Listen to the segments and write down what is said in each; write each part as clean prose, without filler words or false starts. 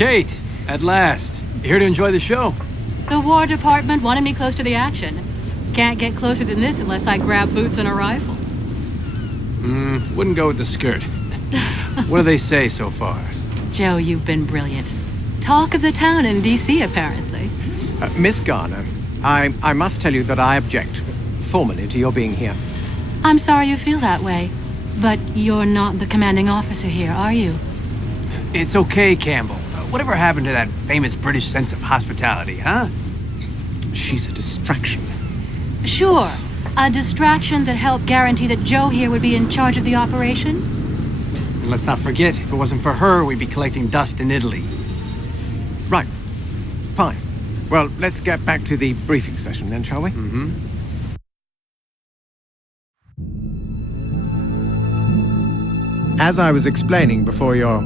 Kate, at last. Here to enjoy the show? The War Department wanted me close to the action. Can't get closer than this unless I grab boots and a rifle. Wouldn't go with the skirt. What do they say so far? Joe, you've been brilliant. Talk of the town in D.C., apparently. Miss Garner, I must tell you that I object, formally, to your being here. I'm sorry you feel that way, but you're not the commanding officer here, are you? It's okay, Campbell. Whatever happened to that famous British sense of hospitality, huh? She's a distraction. Sure. A distraction that helped guarantee that Joe here would be in charge of the operation? And let's not forget, if it wasn't for her, we'd be collecting dust in Italy. Right. Fine. Well, let's get back to the briefing session then, shall we? Mm-hmm. As I was explaining before your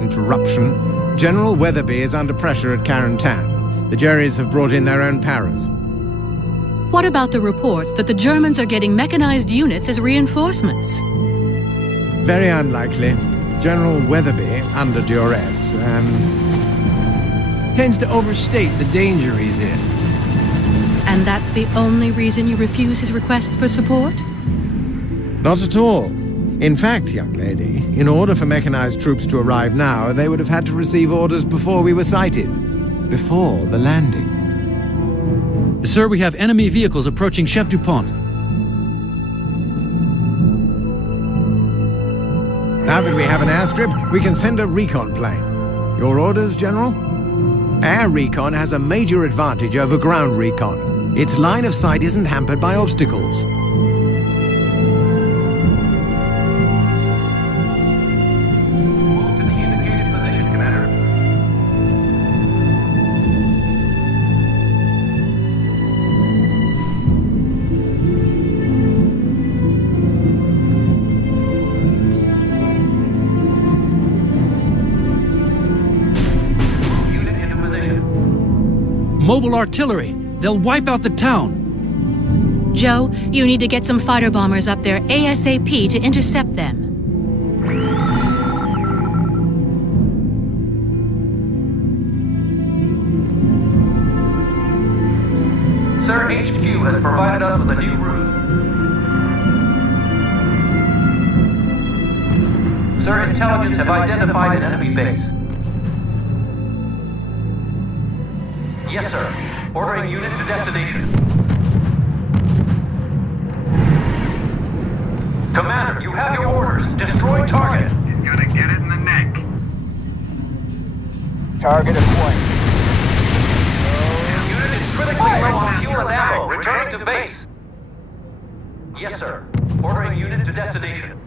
interruption, General Weatherby is under pressure at Carentan. The Jerrys have brought in their own paras. What about the reports that the Germans are getting mechanized units as reinforcements? Very unlikely. General Weatherby, under duress, Tends to overstate the danger he's in. And that's the only reason you refuse his requests for support? Not at all. In fact, young lady, in order for mechanized troops to arrive now, they would have had to receive orders before we were sighted. Before the landing. Sir, we have enemy vehicles approaching Chef Dupont. Now that we have an airstrip, we can send a recon plane. Your orders, General? Air recon has a major advantage over ground recon. Its line of sight isn't hampered by obstacles. Move to the indicated position, Commander. Unit into position. Mobile artillery. They'll wipe out the town. Joe, you need to get some fighter bombers up there ASAP to intercept them. Sir, HQ has provided us with a new ruse. Sir, intelligence have identified an enemy base. Yes, sir. Ordering unit to destination. Commander, you have your orders. Destroy target. He's gonna get it in the neck. Target at point. Unit is critically low on fuel and ammo. Returning to base. Yes, sir. Ordering unit to destination.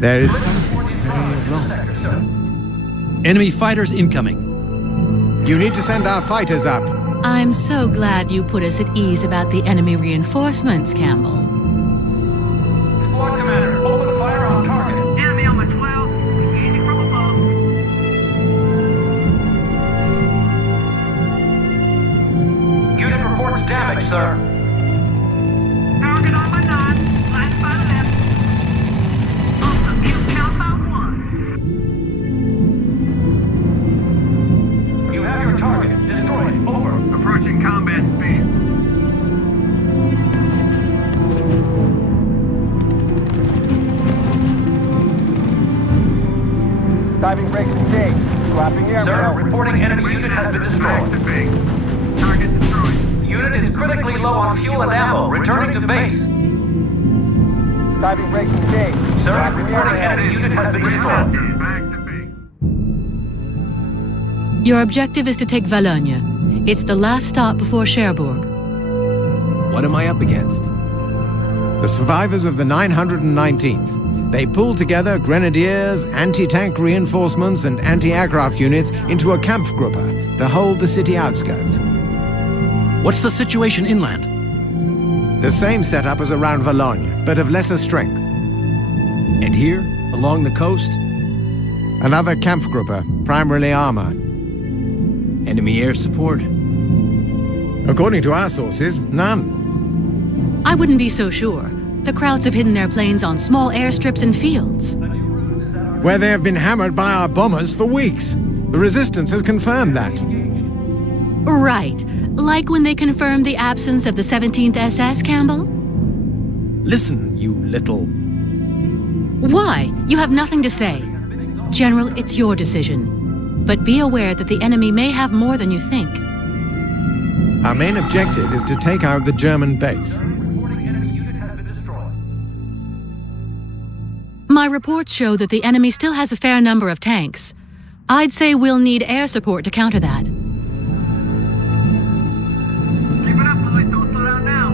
There is something Sector, sir. Enemy fighters incoming. You need to send our fighters up. I'm so glad you put us at ease about the enemy reinforcements, Campbell. Squad commander, open fire on target. Enemy on the 12, engaging from above. Unit reports damage, sir. Target on my 9, flash by left. Awesome, you count by 1. You have your target. Destroy it. Over. Approaching combat speed. Diving brakes engaged. Swapping air. Sir, reporting enemy unit has been destroyed. Activate. Target destroyed. Unit is critically low on fuel and ammo. Returning to base. Diving brakes engaged. Sir, Swapping reporting air. enemy unit has been destroyed. Back to base. Your objective is to take Valognes. It's the last stop before Cherbourg. What am I up against? The survivors of the 919th. They pulled together grenadiers, anti-tank reinforcements, and anti-aircraft units into a Kampfgruppe to hold the city outskirts. What's the situation inland? The same setup as around Valognes, but of lesser strength. And here, along the coast? Another Kampfgruppe, primarily armor. Enemy air support? According to our sources, none. I I wouldn't be so sure. The Krauts have hidden their planes on small airstrips and fields. Where they have been hammered by our bombers for weeks. The resistance has confirmed that. Right. Like when they confirmed the absence of the 17th SS, Campbell? Listen, you little... Why? You have nothing to say. General, it's your decision. But be aware that the enemy may have more than you think. Our main objective is to take out the German base. My reports show that the enemy still has a fair number of tanks. I'd say we'll need air support to counter that. Keep it up, boys. Don't slow down now.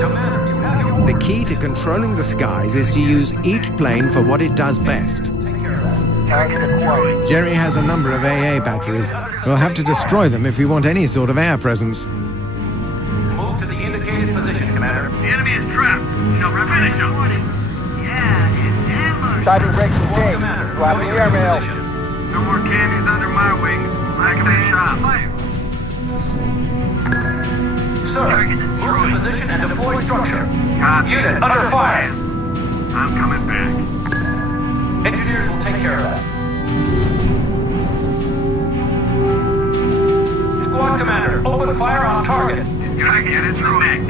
Commander, you have your The key to controlling the skies is to use each plane for what it does best. Take care of that. Target acquired. Jerry has a number of AA batteries. We'll have to destroy them if we want any sort of air presence. Move to the indicated position, Commander. The enemy is trapped. Shall finish him. Yeah, it's ambush. Diving brakes engaged. Commander, Swapping go to your airmail. position. No more candies under my wing. Back to the shop. Sir, move to position and deploy structure. Copy. Unit under fire. I'm coming back. Engineers will take care of that. Squad Commander, open fire on target. Gotta get it through neck.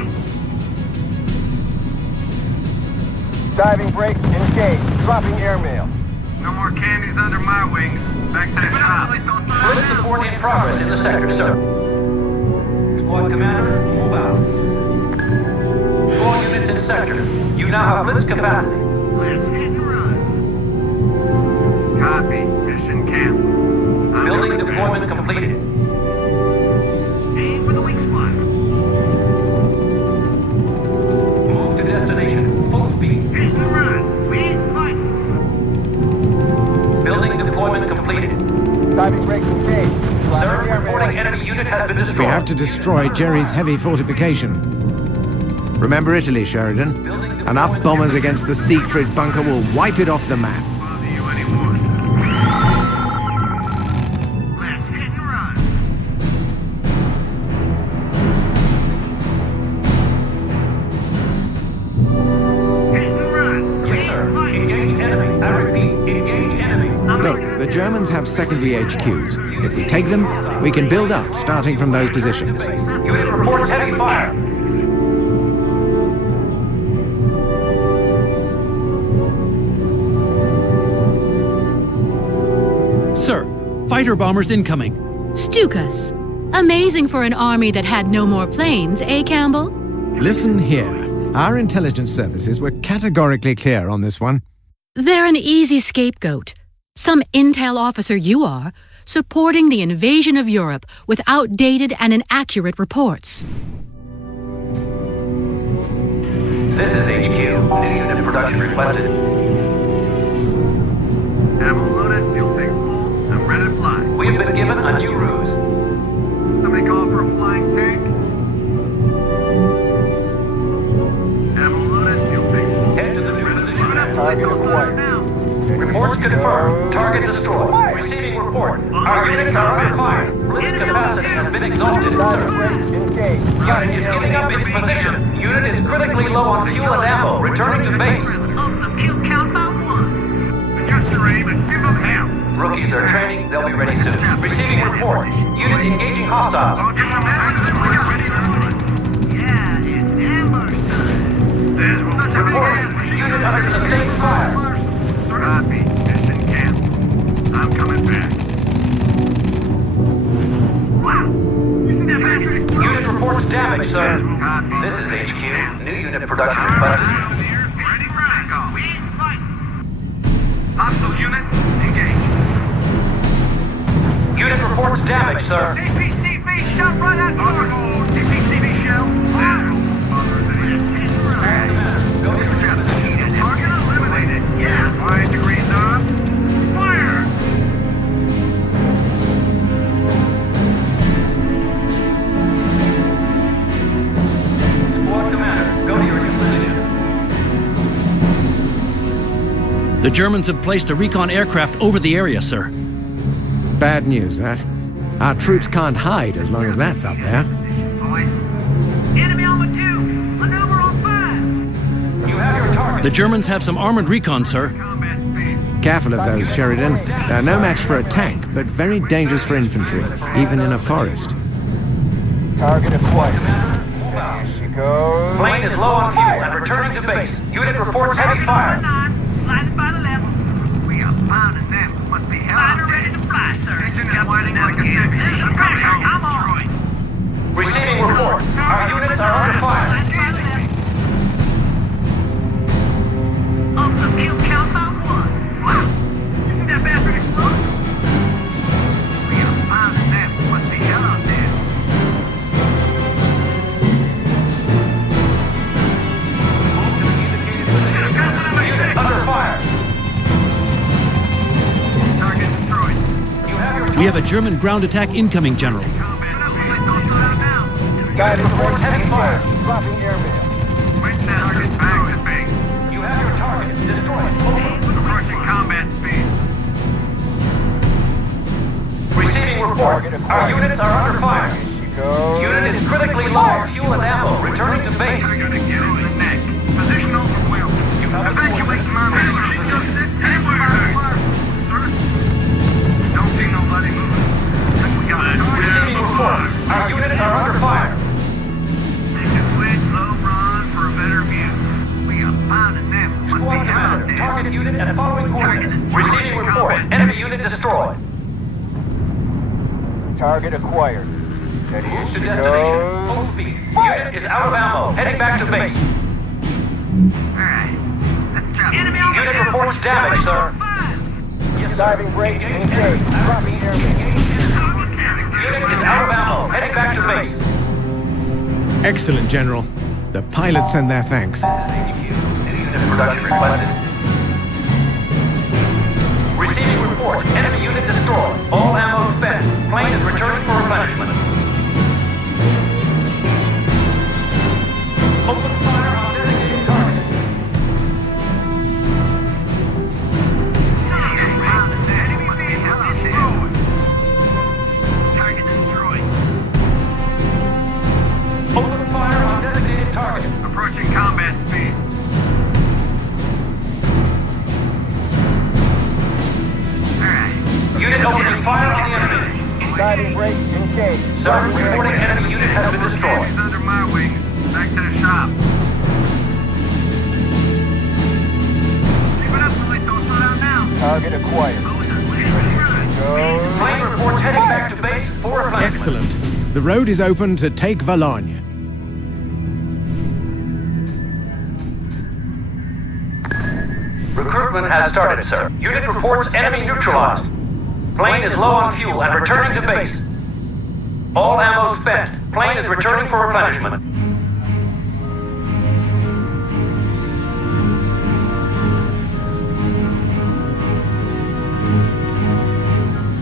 Diving brakes engaged. Dropping airmail. No more candies under my wing. Back to the shop. Blitz support in progress in the sector, sir. Squad Commander, move out. All units in sector. You now have blitz capacity. Let's hit and run. Copy. Mission camp. Building deployment completed. Aim for the weak spot. Move to destination. Full speed. Hit and run. We ain't fighting. Building deployment completed. Diving brakes engaged. Sir, Swapping reporting airmail. enemy unit has been We destroyed. have to destroy Jerry's heavy fortification. Remember Italy, Sheridan? Enough bombers against the Siegfried bunker will wipe it off the map. Bother you anymore. Let's hit and run. Hit and run. Yes, sir. Engage enemy. I repeat, engage enemy. Look, the Germans have secondary HQs. If we take them, we can build up, starting from those positions. Unit reports heavy fire. Sir, fighter bombers incoming. Stukas. Amazing for an army that had no more planes, eh, Campbell? Listen here. Our intelligence services were categorically clear on this one. They're an easy scapegoat. Some intel officer you are, supporting the invasion of Europe with outdated and inaccurate reports. This is HQ. New unit production requested. Ammo loaded, fuel tank full. I'm ready to fly. We have been given a new ruse. Somebody call for a flying tank. Ammo loaded, fuel tank full. Head to the new position. Target acquired. Now. Reports confirmed. Target destroyed. Receiving report. Our units are under fire. Blitz capacity has been exhausted, Diving sir. brakes engaged. Unit is giving up its position. Unit is critically low on fuel and ammo. Returning to base. Up the kill count by one. Adjust your aim and give them hell. Rookies are training. They'll be ready soon. Receiving report. Unit engaging hostiles. Yeah, it's ambush time. There's one. Reporting. Unit under sustained fire. Copy. Mission camp. I'm coming back. Wow. Unit reports damage, sir. Copy. This is HQ. New unit production requested. Ready for takeoff. We ain't fighting. Hostile unit, engage. Unit reports damage, sir. CPCV shot right at door. CPCV shell. Fire. Go to your position. Target eliminated. Yeah. 5 degrees up. Fire. Squad commander, go to your new position. The Germans have placed a recon aircraft over the area, sir. Bad news, that. Our troops can't hide as long as that's up there. Boys. Enemy on the 2. The Germans have some armored recon, sir. Careful of those, Sheridan. They're no match for a tank, but very dangerous for infantry, even in a forest. Target acquired. Here she goes. Plane is low on fuel and returning to base. Unit reports heavy fire. Sliding by the left. We are pounding them. Must be hell. Glider ready to fly, sir. Engine whining like a navigator. Come on. Receiving report. Our units are under fire. Up the field count by one. Wow. Isn't that bastard explode? We are pounding them. Must be hell out there. Unit under fire. Target destroyed. You have your We have a German ground attack incoming, General. Guide reports heavy fire. Dropping airmail. Wait now. Target back to base. You have your target. Destroy it. Over. Approaching combat speed. Receiving report. Our units are under fire. Here she goes. Unit is critically low on fuel and ammo. Returning to base. We're gonna get in the neck. Position overwhelmed. Evacuate commander. Don't see nobody moving. We got it. Receiving report. Our units are under fire. Take a quick low run for a better view. We are pounding them. Squad commander. Target unit at following coordinates. Receiving report. Enemy unit destroyed. Target acquired. And Move here to she destination. goes. Full speed. Unit is out of ammo. Heading back to base. Alright. Enemy Unit reports damage, sir. Yes, sir. Diving brake engaged. Dropping airmail. Unit is out of ammo. Heading back to base. Excellent, General. The pilots send their thanks. HQ. Any unit production requested. Receiving report. Enemy unit destroyed. All ammo spent. Plane is returning for replenishment. Open fire on designated target. Target destroyed. Open fire on designated target. Approaching combat speed. Alright. Unit opening fire on the enemy. Diving brake engaged. Sir, reporting enemy unit has been destroyed. He's under my wing. Back to the shop. Keep it up, boys. Don't slow down now. Target acquired. Goes. Plane reports heading back to base for replenishment. Excellent. The road is open to take Valognes. Recruitment has started, sir. Unit reports enemy neutralized. Plane is low on fuel and returning to base. All ammo spent. Plane is returning for replenishment.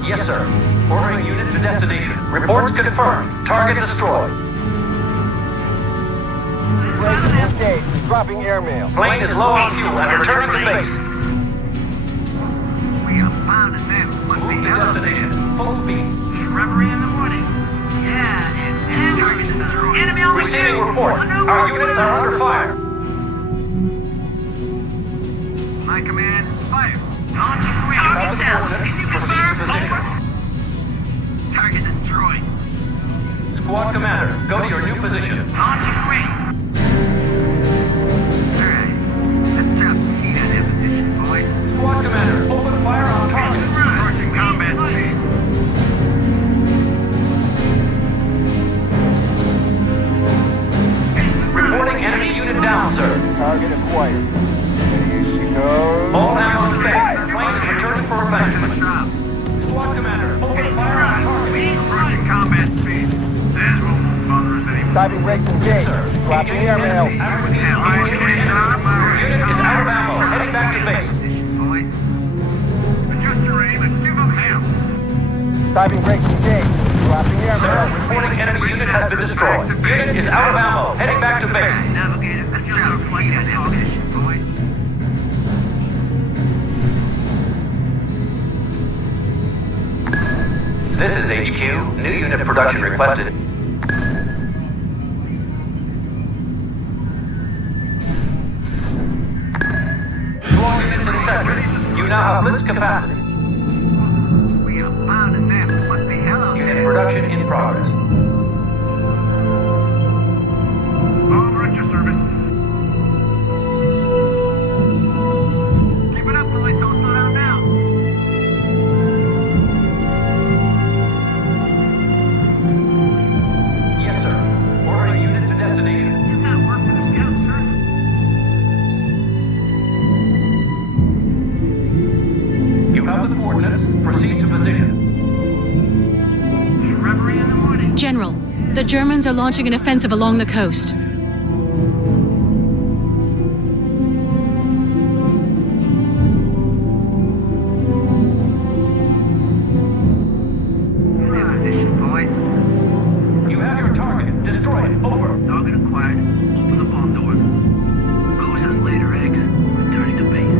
Yes, sir. Ordering unit to destination. Reports confirmed. Target destroyed. Brake engaged. Dropping airmail. Plane is low on fuel and returning to base. We are pounding them. Must be Move to hell. destination. Full speed. Reverie in the morning. Yeah, and target destroyed. Enemy on the Receiving field. report. Our units are under fire. My command, fire. On to three. Target down. Can you Proceed to confirm? position. Over. Target destroyed. Squad commander, go to your new position. On to three. Alright. Let's drop the heat on that position, boys. Squad commander, open fire on target. Approaching combat speed. Reporting enemy unit down, sir. Target acquired. And here she goes. All ammo spent. Plane is returning for replenishment. Drop. Squad commander, open fire on target. Approaching combat speed. There's what won't bother us anymore. Diving brake engaged. Sir, Dropping engage airmail. enemy. I repeat, engage enemy. Unit is out of ammo. Heading back to base. Boys. Adjust your aim and give them hell. Diving brake engaged. Dropping Sir, airmail. reporting enemy unit has been destroyed. Unit is out of ammo. Heading back to base. Navigator, adjust your flight on that position, boys. This is HQ. New unit production requested. You now have blitz capacity. We are bound in them. What the hell out Unit there? production in progress. All right, your service. Keep it up, boys. Don't slow down now. Yes, sir. Ordering unit to destination. You've got work for the scouts, sir. You have the coordinates. Proceed to position. Reverie in the morning. General, the Germans are launching an offensive along the coast. Position, boys. You have your target. Destroy it. Over. Target acquired. Open the bomb doors. Roses later, eggs. Returning to base.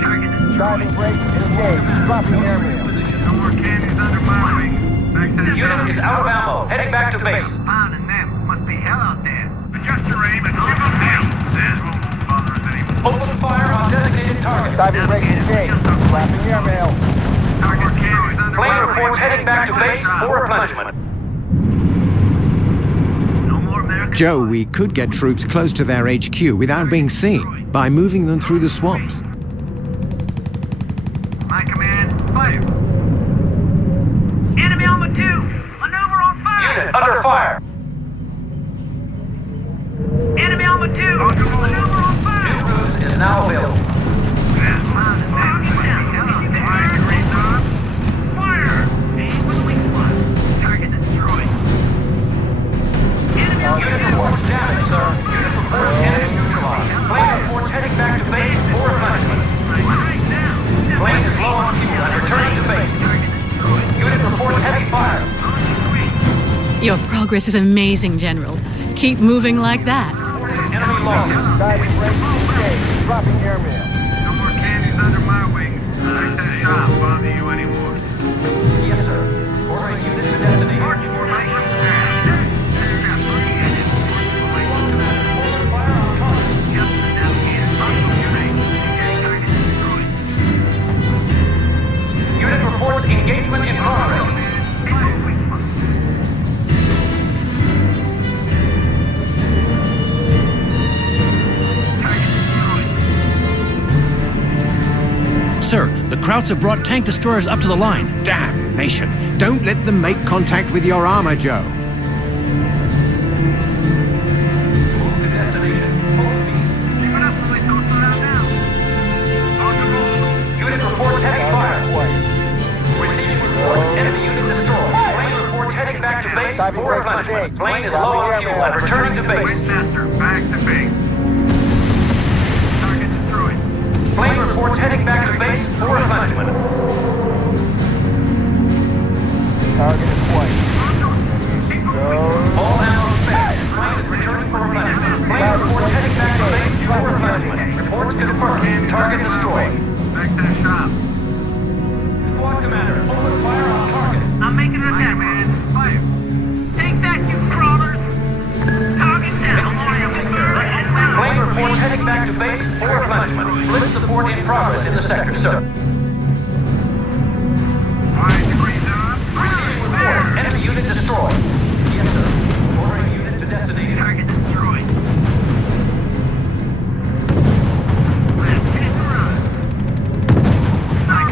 Target destroyed. Diving brakes engaged. Dropping airmail. No more cannons under my wing. Back to the Unit is out of ammo. Heading back to base. Pounding them. Must be hell out there. Adjust your aim and give them hell. This won't bother us anymore. Open fire on designated target. Diving brakes engaged. Dropping airmail. Target cannons under Plane my reports wing. heading back to base for replenishment. No more American. Joe, we could get troops close to their HQ without being seen by moving them through the swamps. My command, fire. Enemy on the 2. Maneuver on fire. Unit under fire. Enemy on the 2. Maneuver on New fire. ruse is now available. Fire. Aim for the weak spot. Target destroyed. Enemy on the Unit 2. reports damage, sir. Unit reports enemy neutralized. Plane reports heading back to base for replenishment. Right now. Plane is low on fuel and returning to base. Target destroyed. Unit reports heavy fire. Your progress is amazing, General. Keep moving like that. Enemy losses. Diving brakes engaged. Dropping airmail. No more candies under my wing. I said shop bother you anymore. Yes, sir. Ordering unit to destination. March formation. Unit reports engagement in progress. Sir, the Krauts have brought tank destroyers up to the line. Damnation! Don't let them make contact with your armor, Joe. Move to destination. Full speed. Keep it up, boys. Don't slow down now. On the roll. Unit reports heavy fire. Receiving report. Enemy unit destroyed. Plane reports heading back to base for replenishment. Plane is low on fuel and returning to base. Winchester, back to base. Target destroyed. Plane reports heading back to base for replenishment. Target acquired. Go. All ammo spent. Plane is returning for replenishment. Plane reports heading back to base for replenishment. Reports confirmed. Target destroyed. Back to the shop. Squad commander, open fire on target. I'm making an attack, man. Fire. Take that, you crawlers. Target down. Plane reports heading back to base for replenishment. Blitz support in progress in the sector, sir. 5 degrees up. Receiving report. Enemy unit destroyed. Yes, sir. Ordering unit to destination. Target destroyed. Let's hit the run.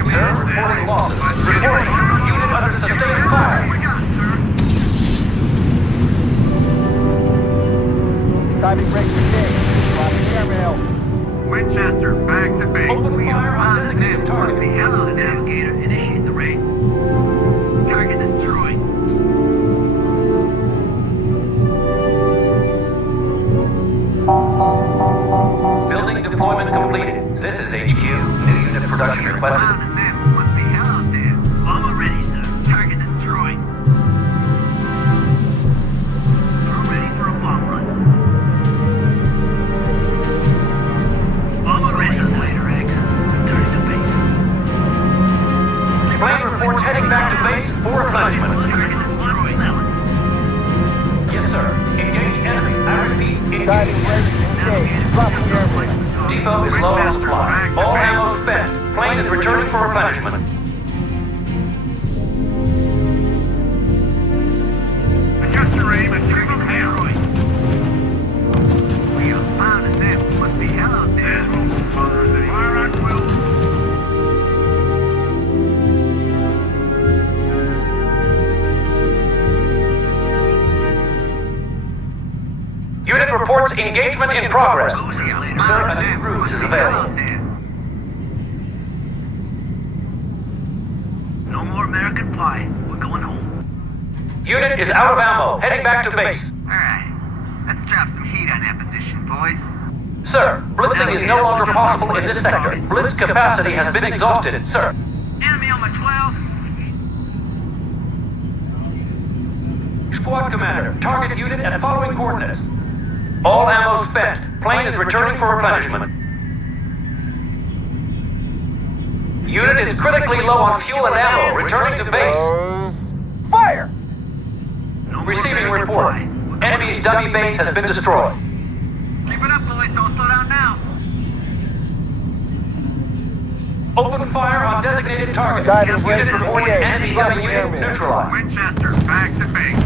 Sir, reporting losses. Reporting. Unit under sustained fire. We got it, sir. Diving brakes engaged. Dropping airmail. Winchester, back to base. Open fire on designated target. The hell out of navigator. Initiate the raid. Target destroyed. Building deployment completed. This is HQ. New unit production requested. Found a map. Must be hell out there. Bomber ready, sir. Target destroyed. We're ready for a bomb run. Bomber ready, later, eggs. Returning to base. Plane reports heading back to base for replenishment. Target destroyed. Yes, sir. Engage enemy. I repeat, engage Diving brakes enemy. engaged. Dropping airmail. depot is low on supplies. All ammo spent. Plane is returning for replenishment. Adjust your aim and trim them asteroid. We are fine as that. What the hell out there? Fire at will. Unit reports engagement in progress. Sir, a new R.U.S.E is available. No more American pie. We're going home. Unit is out of ammo, heading back to base. Alright. Let's drop some heat on that position, boys. Sir, blitzing is no longer possible in this sector. Blitz capacity has been exhausted, sir. Enemy on my 12. Squad commander, target unit at following coordinates. All ammo spent. Plane is returning for replenishment. Unit is critically low on fuel and ammo, returning to base. Fire! No more Receiving American report. pie. Enemy's dummy base has been destroyed. Keep it up, boys. Don't slow down now. Open fire on designated target. Guidance Unit ready for reports engage. enemy Dropping dummy unit airman. neutralized. Winchester, back to base.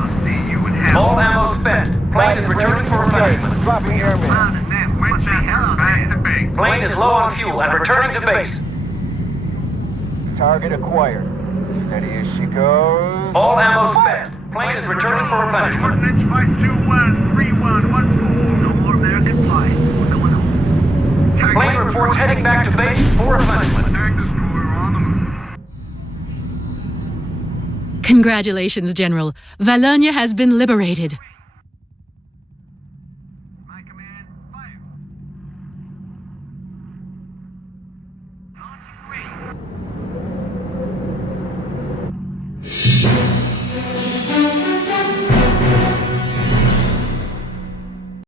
I'll see you in hell. All ammo spent. Plane is returning for replenishment. Dropping airman. Winchester, back to base. Plane is low on fuel and returning to base. Target acquired. Steady as she goes. All ammo spent. Plane is returning for replenishment. Coordinates 521-3114. No more American pie. We're going home. Plane reports heading back to base for replenishment. Attack destroyer on the move. Congratulations, General. Valognia has been liberated.